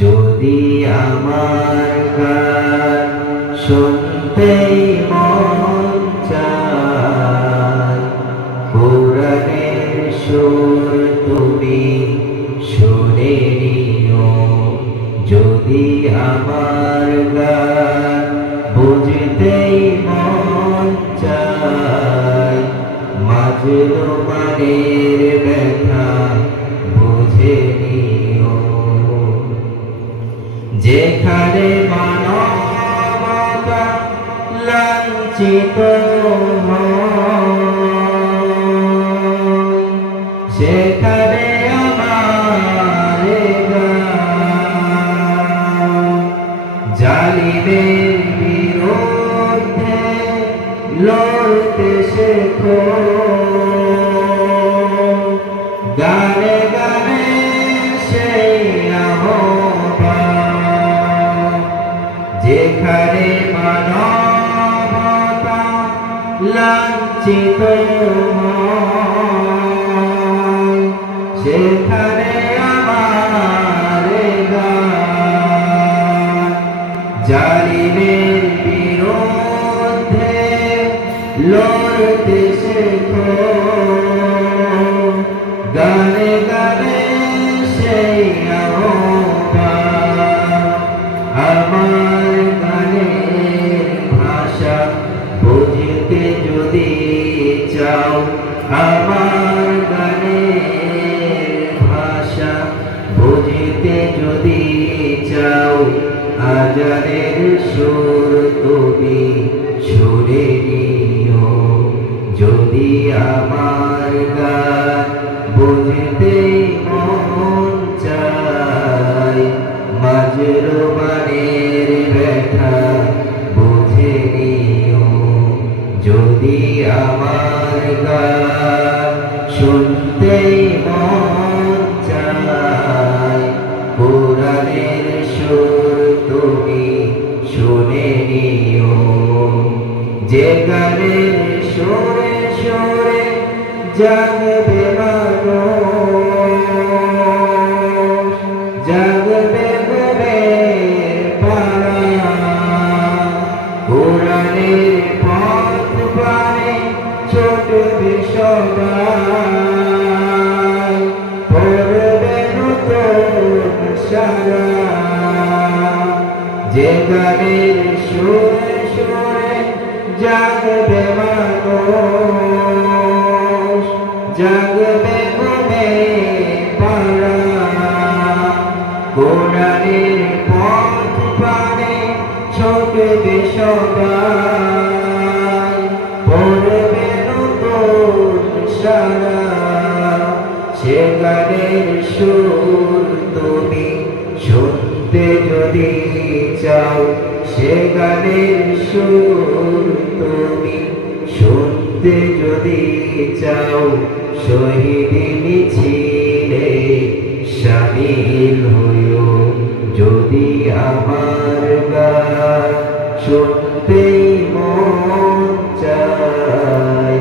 যদি আমার গান শুনতেই মন চায়, কোরআনের সুর তুমি শুনে নিও। যদি আমার গান বুঝতেই মন চায়, মাজলুমের ব্যথা বুঝে নিও। যেখানে মানবতা লাঞ্ছিত হয়, সেখানে আমার গান জালিমের বিরুদ্ধে লড়তে শেখো। গানে গানে সেই আহ্বান, যেখানে মানবতা লাঞ্ছিত হয়, সেখানে আমার গান জালিমের বিরুদ্ধে লড়তে শেখো। গানে গানে সেই আহ্বান, আমার গানের ভাষা বুঝতে যদি চাও, আমার গানের ভাষা বুঝতে যদি চাও, আজানের সুর তুমি শুনে নিও। যদি আমার গান বুঝতে মন চায়, মাজলুমের ব্যথা বুঝে নিও। যদি আমার গান শুনতেই মন চায়, কোরআনের সুর তুমি শুনে নিও। যে গানের সুরে সুরে জাগবে মানুষ, জাগবে ঘুমের পাড়া, কোরআনের পথ পানে ছুটবে সবাই, পড়বে নতুন সারা। যে গানের সুরে সুরে জাগবে মানুষ, জাগবে ঘুমের পাড়া, কোরআনের পথ পানে ছুটবে সবাই, পড়বে নতুন সারা। সে গানের সুর তুমি শুনতে যদি চাও, সে গানের সুর তুমি শুনতে যদি চাও, শহীদ মিছিলে শামিল হইও। যদি আমার গান শুনতেই মন চায়,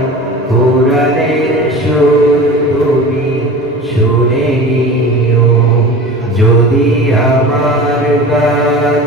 কোরআনের সুর তুমি শুনে নিও। যদি আমার গান